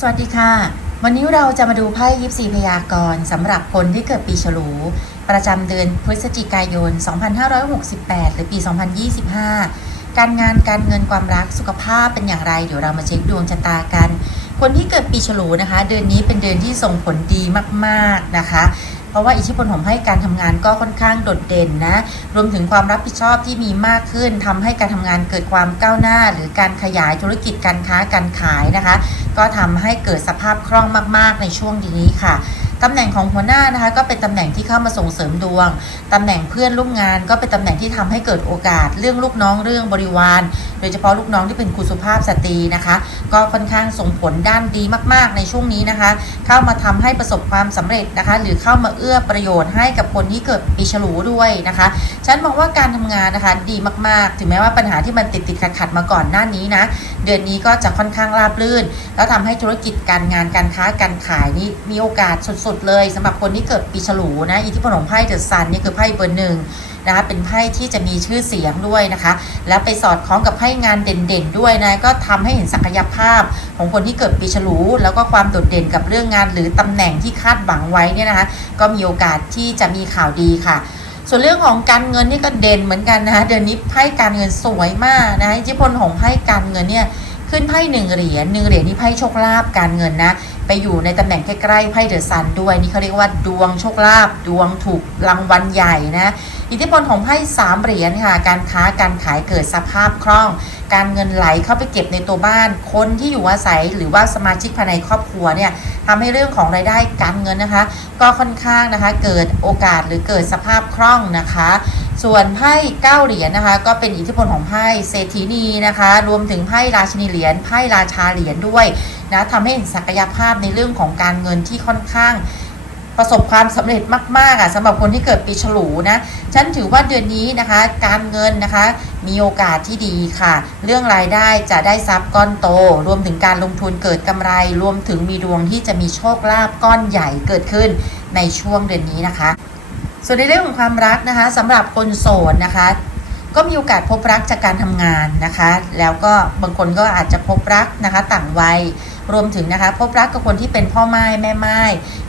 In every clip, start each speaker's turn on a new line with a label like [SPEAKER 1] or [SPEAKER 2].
[SPEAKER 1] สวัสดีค่ะ วันนี้เราจะมาดูไพ่ยิปซีพยากรณ์สำหรับคนที่เกิดปีฉลู ประจำเดือนพฤศจิกายน 2568 หรือปี 2025 การงานการเงินความรักสุขภาพเป็นอย่างไร เดี๋ยวเรามาเช็คดวงชะตากัน คนที่เกิดปีฉลูนะคะ เดือนนี้เป็นเดือนที่ส่งผลดีมาก ๆนะคะ เพราะว่าอิทธิพลของให้การทำงานก็ค่อนข้างโดดเด่นนะ รวมถึงความรับผิดชอบที่มีมากขึ้นทำให้การทำงานเกิดความก้าวหน้า หรือการขยายธุรกิจการค้าการขายนะคะ ก็ทำให้เกิดสภาพคล่องมาก ๆ ในช่วงนี้ค่ะ ตำแหน่งของหัวหน้านะคะ ก็เป็นตำแหน่งที่เข้ามาส่งเสริมดวงตำแหน่งเพื่อนร่วมงาน ก็เป็นตำแหน่งที่ทำให้เกิดโอกาส เรื่องลูกน้องเรื่องบริวาร โดยเฉพาะลูกน้องที่เป็นคุณสุภาพสตรีนะคะ ก็ค่อนข้างส่งผลด้านดีมาก ๆ ในช่วงนี้นะคะ เข้ามาทำให้ประสบความสำเร็จนะคะ หรือเข้ามาเอื้อประโยชน์ให้กับคนที่เกิดปีฉลูด้วยนะคะฉันมองว่าการทำงานนะคะดีมากๆ ถึงแม้ว่าปัญหาที่มันติดติดขัดขัดมาก่อนหน้านี้นะเดือนนี้ก็จะค่อนข้างราบรื่น แล้วทำให้ธุรกิจการงานการค้าการขายนี่มีโอกาสสุดๆ เลยสำหรับคนที่เกิดปีฉลูนะอิทธิพลของไพ่เดอะซันนี่คือไพ่เบอร์หนึ่งนะคะเป็นไพ่ที่จะมีชื่อเสียงด้วยนะคะ แล้วไปสอดคล้องกับไพ่งานเด่นๆด้วยนะก็ทำให้เห็นศักยภาพของคนที่เกิดปีฉลู แล้วก็ความโดดเด่นกับเรื่องงานหรือตำแหน่งที่คาดหวังไว้เนี่ยนะคะ ก็มีโอกาสที่จะมีข่าวดีค่ะส่วนเรื่องของการเงินนี่ก็เด่นเหมือนกันนะคะเดือนนี้ไพ่การเงินสวยมากนะอิทธิพลของไพ่การเงินเนี่ย ขึ้นไพ่หนึ่งเหรียญหนึ่งเหรียญนี่ไพ่โชคลาภการเงินนะ ไปอยู่ในตำแหน่งใกล้ๆไพ่เดอะซันด้วย นี่เขาเรียกว่าดวงโชคลาภดวงถูกรางวัลใหญ่นะ อิทธิพลของไพ่สามเหรียญค่ะ การค้าการขายเกิดสภาพคล่อง การเงินไหลเข้าไปเก็บในตัวบ้าน คนที่อยู่อาศัยหรือว่าสมาชิกภายในครอบครัวเนี่ยทำให้เรื่องของรายได้การเงินนะคะ ก็ค่อนข้างนะคะ เกิดโอกาสหรือเกิดสภาพคล่องนะคะ ส่วนไพ่เก้าเหรียญนะคะ ก็เป็นอิทธิพลของไพ่เศรษฐีนีนะคะ รวมถึงไพ่ราชินีเหรียญไพ่ราชาเหรียญด้วยนะทำให้เห็นศักยภาพในเรื่องของการเงินที่ค่อนข้างประสบความสำเร็จมากๆอะสำหรับคนที่เกิดปีฉลูนะ ฉันถือว่าเดือนนี้นะคะ การเงินนะคะ มีโอกาสที่ดีค่ะ เรื่องรายได้จะได้ทรัพย์ก้อนโต รวมถึงการลงทุนเกิดกำไร รวมถึงมีดวงที่จะมีโชคลาภก้อนใหญ่เกิดขึ้นในช่วงเดือนนี้นะคะ ส่วนในเรื่องของความรักนะคะสำหรับคนโสดนะคะ ก็มีโอกาสพบรักจากการทำงานนะคะ แล้วก็บางคนก็อาจจะพบรักนะคะ ต่างวัยรวมถึงนะคะ พบรักกับคนที่เป็นพ่อไม้แม่ไม้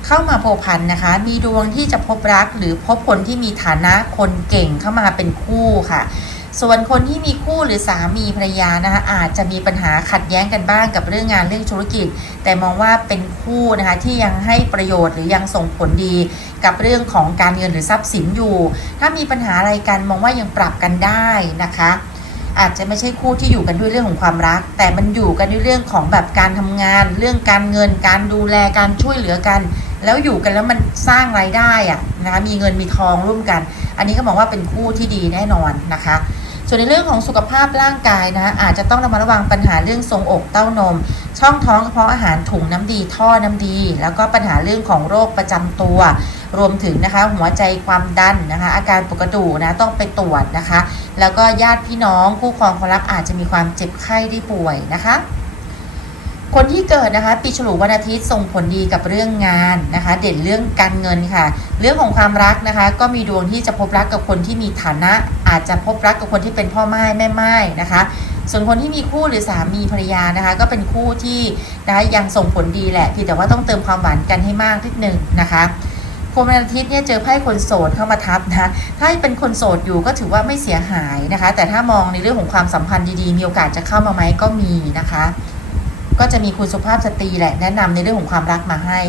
[SPEAKER 1] เข้ามาโพวพันนะคะ มีดวงที่จะพบรักหรือพบคนที่มีฐานะคนเก่งเข้ามาเป็นคู่ค่ะ ส่วนคนที่มีคู่หรือสามีภรรยานะคะอาจจะมีปัญหาขัดแย้งกันบ้างกับเรื่องงานเรื่องธุรกิจ แต่มองว่าเป็นคู่นะคะที่ยังให้ประโยชน์หรือยังส่งผลดีกับเรื่องของการเงินหรือทรัพย์สินอยู่ ถ้ามีปัญหาอะไรกันมองว่ายังปรับกันได้นะคะอาจจะไม่ใช่คู่ที่อยู่กันด้วยเรื่องของความรัก แต่มันอยู่กันด้วยเรื่องของแบบการทำงาน เรื่องการเงิน การดูแลการช่วยเหลือกัน แล้วอยู่กันแล้วมันสร้างรายได้อะนะคะมีเงินมีทองร่วมกัน อันนี้ก็มองว่าเป็นคู่ที่ดีแน่นอนนะคะ ส่วนในเรื่องของสุขภาพร่างกายนะอาจจะต้องระมัดระวังปัญหาเรื่องทรงอกเต้านม ช่องท้องกระเพาะอาหารถุงน้ำดีท่อน้ำดี แล้วก็ปัญหาเรื่องของโรคประจำตัว รวมถึงนะคะหัวใจความดันนะคะ อาการปกตินะต้องไปตรวจนะคะ แล้วก็ญาติพี่น้องคู่ครองคนรักอาจจะมีความเจ็บไข้ได้ป่วยนะคะ คนที่เกิดนะคะ ปีฉลูวันอาทิตย์ส่งผลดีกับเรื่องงานนะคะ เด่นเรื่องการเงินค่ะ เรื่องของความรักนะคะ ก็มีดวงที่จะพบรักกับคนที่มีฐานะ อาจจะพบรักกับคนที่เป็นพ่อไม้แม่ไม้นะคะ ส่วนคนที่มีคู่หรือสามีภรรยานะคะ ก็เป็นคู่ที่นะคะยังส่งผลดีแหละเพียงแต่ว่าต้องเติมความหวานกันให้มากนิดนึงนะคะคนวันอาทิตย์เนี่ยเจอไพ่คนโสดเข้ามาทับนะคะถ้าเป็นคนโสดอยู่ก็ถือว่าไม่เสียหายนะคะ แต่ถ้ามองในเรื่องของความสัมพันธ์ดีๆ มีโอกาสจะเข้ามาไหมก็มีนะคะ ก็จะมีคุณสุภาพสตรีแหละแนะนำในเรื่องของความรักมาให้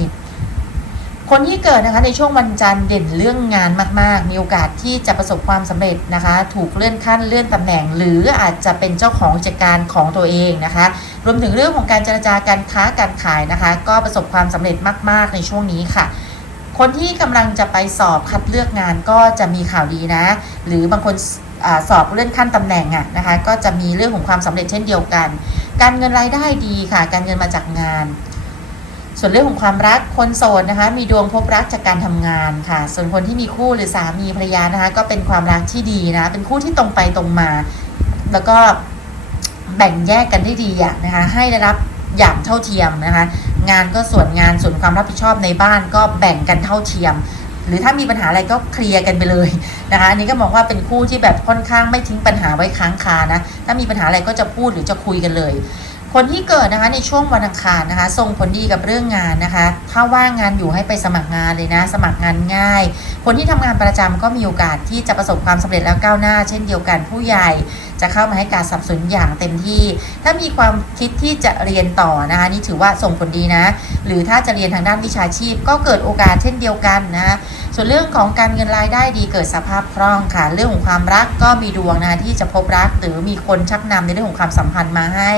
[SPEAKER 1] คนที่เกิดนะคะในช่วงวันจันทร์เด่นเรื่องงานมาก ๆ มีโอกาสที่จะประสบความสำเร็จนะคะ ถูกเลื่อนขั้นเลื่อนตำแหน่ง หรืออาจจะเป็นเจ้าของกิจการของตัวเองนะคะ รวมถึงเรื่องของการเจรจาการค้าการขายนะคะ ก็ประสบความสำเร็จมาก ๆ ในช่วงนี้ค่ะคนที่กำลังจะไปสอบคัดเลือกงานก็จะมีข่าวดีนะ หรือบางคนอสอบเลื่อนขั้นตำแหน่งอะนะคะ ก็จะมีเรื่องของความสำเร็จเช่นเดียวกัน การเงินรายได้ดีค่ะ การเงินมาจากงาน ส่วนเรื่องของความรักคนโสดนะคะ มีดวงพบรักจากการทำงานค่ะ ส่วนคนที่มีคู่หรือสามีภรรยานะคะ ก็เป็นความรักที่ดีนะ เป็นคู่ที่ตรงไปตรงมา แล้วก็แบ่งแยกกันได้ดีอะนะคะ ให้ได้รับอย่างเท่าเทียมนะคะ งานก็ส่วนงานส่วนความรับผิดชอบในบ้านก็แบ่งกันเท่าเทียม หรือถ้ามีปัญหาอะไรก็เคลียร์กันไปเลยนะคะอันนี้ก็มองว่าเป็นคู่ที่แบบค่อนข้างไม่ทิ้งปัญหาไว้ค้างคานะถ้ามีปัญหาอะไรก็จะพูดหรือจะคุยกันเลย คนที่เกิดนะคะในช่วงวันอังคารนะคะส่งผลดีกับเรื่องงานนะคะ ถ้าว่างงานอยู่ให้ไปสมัครงานเลยนะ สมัครงานง่าย คนที่ทำงานประจำก็มีโอกาสที่จะประสบความสำเร็จแล้วก้าวหน้า เช่นเดียวกันผู้ใหญ่ จะเข้ามาให้การสนับสนุนอย่างเต็มที่ ถ้ามีความคิดที่จะเรียนต่อนะคะนี่ถือว่าส่งผลดีนะ หรือถ้าจะเรียนทางด้านวิชาชีพ ก็เกิดโอกาสเช่นเดียวกันนะส่วนเรื่องของการเงินรายได้ดีเกิดสภาพคล่องค่ะ เรื่องของความรักก็มีดวงนะที่จะพบรัก หรือมีคนชักนำในเรื่องของความสัมพันธ์มาให้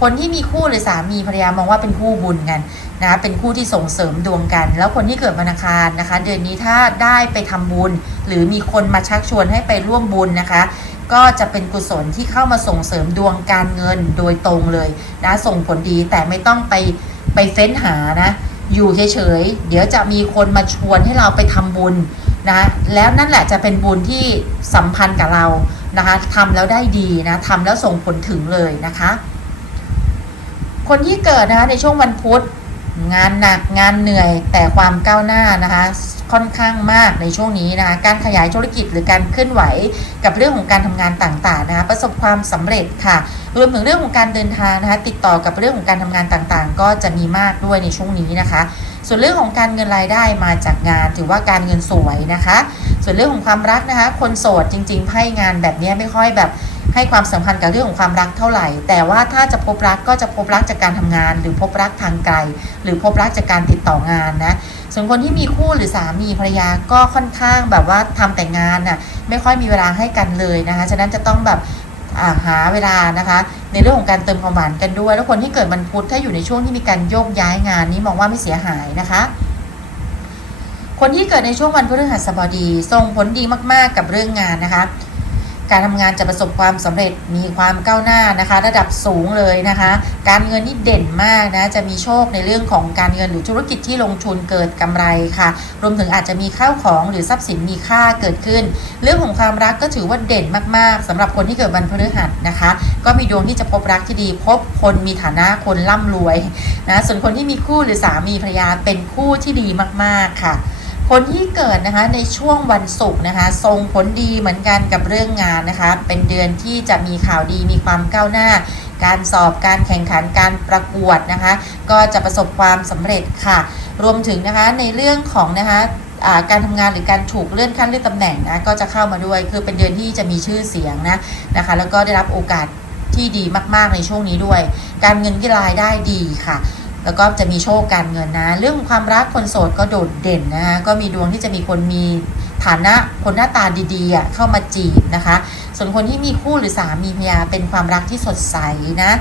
[SPEAKER 1] คนที่มีคู่หรือสามีภรรยามองว่าเป็นคู่บุญกันนะคะเป็นคู่ที่ส่งเสริมดวงกัน แล้วคนที่เกิดวันอังคารนะคะ เดือนนี้ถ้าได้ไปทำบุญ หรือมีคนมาชักชวนให้ไปร่วมบุญนะคะ ก็จะเป็นกุศลที่เข้ามาส่งเสริมดวงการเงินโดยตรงเลยนะส่งผลดีแต่ไม่ต้องไปไปเฟ้นหานะ อยู่เฉยๆ เดี๋ยวจะมีคนมาชวนให้เราไปทำบุญนะแล้วนั่นแหละจะเป็นบุญที่สัมพันธ์กับเรานะคะทำแล้วได้ดีนะทำแล้วส่งผลถึงเลยนะคะ คนที่เกิดนะคะในช่วงวันพุธงานหนักงานเหนื่อยแต่ความก้าวหน้านะคะ ค่อนข้างมากในช่วงนี้นะคะการขยายธุรกิจหรือการเคลื่อนไหวกับเรื่องของการทำงานต่างๆนะคะประสบความสำเร็จค่ะ รวมถึงเรื่องของการเดินทางนะคะติดต่อกับเรื่องของการทำงานต่างๆ ก็จะมีมากด้วยในช่วงนี้นะคะ ส่วนเรื่องของการเงินรายได้มาจากงาน ถือว่าการเงินสวยนะคะ ส่วนเรื่องของความรักนะคะ คนโสดจริงๆไพ่งานแบบนี้ไม่ค่อยแบบ ให้ความสำคัญกับเรื่องของความรักเท่าไหร่ แต่ว่าถ้าจะพบรักก็จะพบรักจากการทำงาน หรือพบรักทางไกล หรือพบรักจากการติดต่องานนะส่วนคนที่มีคู่หรือสามีภรรยาก็ค่อนข้างแบบว่าทำแต่งานน่ะไม่ค่อยมีเวลาให้กันเลยนะคะฉะนั้นจะต้องแบบาหาเวลานะคะ ในเรื่องของการเติมความหวานกันด้วย แล้วคนที่เกิดวันพุธถ้าอยู่ในช่วงที่มีการโยกย้ายงานนี้มองว่าไม่เสียหายนะคะ คนที่เกิดในช่วงวันพฤหัสบดีส่งผลดีมากๆกับเรื่องงานนะคะ การทำงานจะประสบความสำเร็จมีความก้าวหน้านะคะ ระดับสูงเลยนะคะ การเงินนี่เด่นมากนะจะมีโชคในเรื่องของการเงินหรือธุรกิจที่ลงทุนเกิดกำไรค่ะ รวมถึงอาจจะมีข้าวของหรือทรัพย์สินมีค่าเกิดขึ้น เรื่องของความรักก็ถือว่าเด่นมากๆสำหรับคนที่เกิดวันพฤหัสนะคะ ก็มีดวงที่จะพบรักที่ดี พบคนมีฐานะคนร่ำรวยนะส่วนคนที่มีคู่หรือสามีภรรยาเป็นคู่ที่ดีมากๆค่ะ คนที่เกิดนะคะในช่วงวันศุกร์นะคะทรงผลดีเหมือนกันกับเรื่องงานนะคะ เป็นเดือนที่จะมีข่าวดีมีความก้าวหน้า การสอบการแข่งขันการประกวดนะคะ ก็จะประสบความสำเร็จค่ะ รวมถึงนะคะในเรื่องของนะคะการทำงานหรือการถูกเลื่อนขั้นเลื่อนตำแหน่งนะก็จะเข้ามาด้วยคือเป็นเดือนที่จะมีชื่อเสียงนะนะคะ แล้วก็ได้รับโอกาสที่ดีมาก ๆ ในช่วงนี้ด้วย การเงินที่รายได้ดีค่ะ แล้วก็จะมีโชคการเงินนะ เรื่องความรักคนโสดก็โดดเด่นนะคะก็มีดวงที่จะมีคนมีฐานะคนหน้าตาดีๆเข้ามาจีบนะคะ ส่วนคนที่มีคู่หรือสามีภรรยาเป็นความรักที่สดใสนะ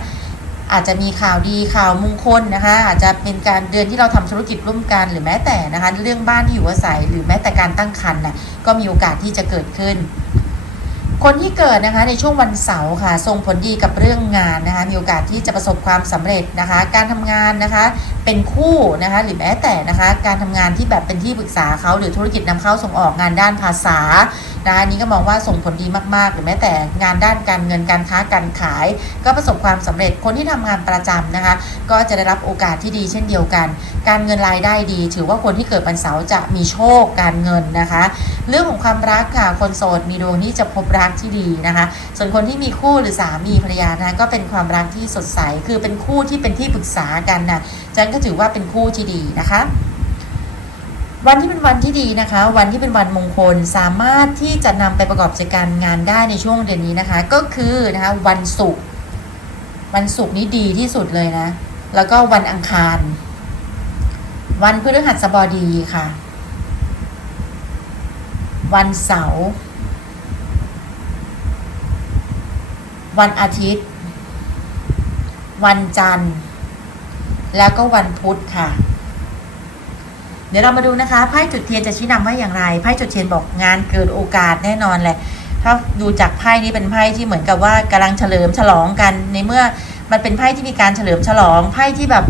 [SPEAKER 1] อาจจะมีข่าวดีข่าวมงคลนะคะ อาจจะเป็นการเดือนที่เราทำธุรกิจร่วมกันหรือแม้แต่นะคะ เรื่องบ้านที่อยู่อาศัยหรือแม้แต่การตั้งครรภ์น่ะก็มีโอกาสที่จะเกิดขึ้น คนที่เกิดนะคะในช่วงวันเสาร์ค่ะส่งผลดีกับเรื่องงานนะคะมีโอกาสที่จะประสบความสำเร็จนะคะ การทำงานนะคะเป็นคู่นะคะหรือแม้แต่นะคะการทำงานที่แบบเป็นที่ปรึกษาเขาหรือธุรกิจนำเข้าส่งออกงานด้านภาษานะอันนี้ก็มองว่าส่งผลดีมากๆ หรือแม้แต่งานด้านการเงินการค้าการขาย ก็ประสบความสำเร็จคนที่ทำงานประจำนะคะ ก็จะได้รับโอกาสที่ดีเช่นเดียวกัน การเงินรายได้ดี ถือว่าคนที่เกิดวันเสาร์จะมีโชคการเงินนะคะ เรื่องของความรักค่ะคนโสดมีดวงที่จะพบรักักที่ดีนะคะ ส่วนคนที่มีคู่หรือสามีภรรยานะก็เป็นความรักที่สดใส คือเป็นคู่ที่เป็นที่ปรึกษากันนะจันก็ถือว่าเป็นคู่ที่ดีนะคะ วันที่เป็นวันที่ดีนะคะ วันที่เป็นวันมงคลสามารถที่จะนำไปประกอบกิจการงานได้ในช่วงเดือนนี้นะคะ ก็คือนะคะวันศุกร์วันศุกร์นี้ดีที่สุดเลยนะ แล้วก็วันอังคาร วันพฤหัสบดีค่ะ วันเสาร์ วันอาทิตย์ วันจันทร์ แล้วก็วันพุธค่ะ เดี๋ยวเรามาดูนะคะไพ่จุดเทียนจะชี้นำว่าอย่างไรไพ่จุดเทียนบอกงานเกิดโอกาสแน่นอนแหละถ้าดูจากไพ่นี้เป็นไพ่ที่เหมือนกับว่ากำลังเฉลิมฉลองกันในเมื่อมันเป็นไพ่ที่มีการเฉลิมฉลองไพ่ที่แบบ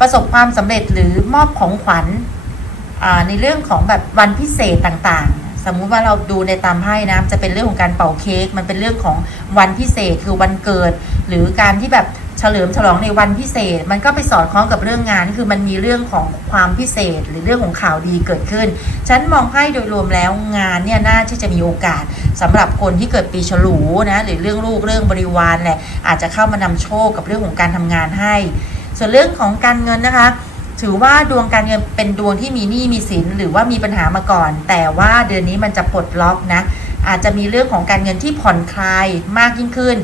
[SPEAKER 1] ประสบความสำเร็จหรือมอบของขวัญในเรื่องของแบบวันพิเศษต่างๆ สมมุติว่าเราดูในตามไพ่นะจะเป็นเรื่องของการเป่าเค้กมันเป็นเรื่องของวันพิเศษคือวันเกิด หรือการที่แบบเฉลิมฉลองในวันพิเศษ มันก็ไปสอดคล้องกับเรื่องงาน คือมันมีเรื่องของความพิเศษ หรือเรื่องของข่าวดีเกิดขึ้น ฉันมองให้โดยรวมแล้วงานเนี่ยน่าที่จะมีโอกาสสำหรับคนที่เกิดปีฉลูนะหรือเรื่องลูกเรื่องบริวารแหละอาจจะเข้ามานำโชคกับเรื่องของการทำงานให้ ส่วนเรื่องของการเงินนะคะ ถือว่าดวงการเงินเป็นดวงที่มีหนี้มีสินหรือว่ามีปัญหามาก่อน แต่ว่าเดือนนี้มันจะปลดล็อกนะ อาจจะมีเรื่องของการเงินที่ผ่อนคลายมากยิ่งขึ้น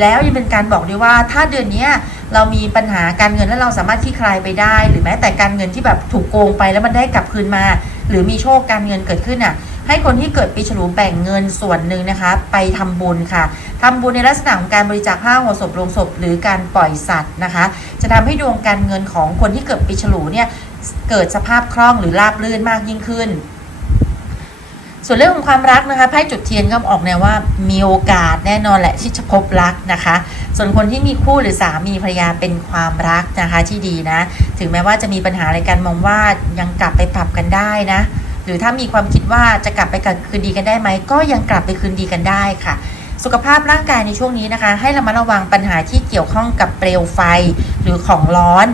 [SPEAKER 1] แล้วยังเป็นการบอกด้วยว่าถ้าเดือนนี้เรามีปัญหาการเงินแล้วเราสามารถที่คลายไปได้ หรือแม้แต่การเงินที่แบบถูกโกงไปแล้วมันได้กลับคืนมา หรือมีโชคการเงินเกิดขึ้นอะ ให้คนที่เกิดปีฉลูแบ่งเงินส่วนหนึ่งนะคะ ไปทำบุญค่ะทำบุญในลักษณะของการบริจาคผ้าหัวศพลงศพ หรือการปล่อยสัตว์นะคะ จะทำให้ดวงการเงินของคนที่เกิดปีฉลูเนี่ยเกิดสภาพคล่องหรือราบรื่นมากยิ่งขึ้น ส่วนเรื่องของความรักนะคะไพ่จุดเทียนก็ออกแนวว่ามีโอกาสแน่นอนแหละที่จะพบรักนะคะ ส่วนคนที่มีคู่หรือสามีภรรยาเป็นความรักนะคะที่ดีนะ ถึงแม้ว่าจะมีปัญหาอะไรกันมองว่ายังกลับไปปรับกันได้นะ รือถ้ามีความคิดว่าจะกลับไปกันคืนดีกันได้ไหม ก็ยังกลับไปคืนดีกันได้ค่ะ สุขภาพร่างกายในช่วงนี้นะคะ ให้ระมัดระวังปัญหาที่เกี่ยวข้องกับเปลวไฟหรือของร้อน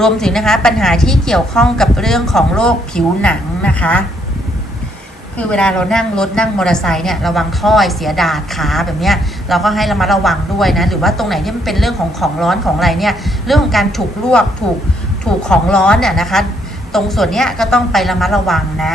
[SPEAKER 1] รวมถึงนะคะปัญหาที่เกี่ยวข้องกับเรื่องของโรคผิวหนังนะคะคือเวลาเรานั่งรถนั่งมอเตอร์ไซค์เนี่ยระวังถ้อยเสียดาดขาแบบเนี้ยเราก็ให้ระมัดระวังด้วยนะหรือว่าตรงไหนที่มันเป็นเรื่องของของร้อนของอะไรเนี่ยเรื่องของการถูกลวกถูกถูกของร้อนเนี่ยนะคะ ตรงส่วนเนี้ยก็ต้องไประมัดระวังนะ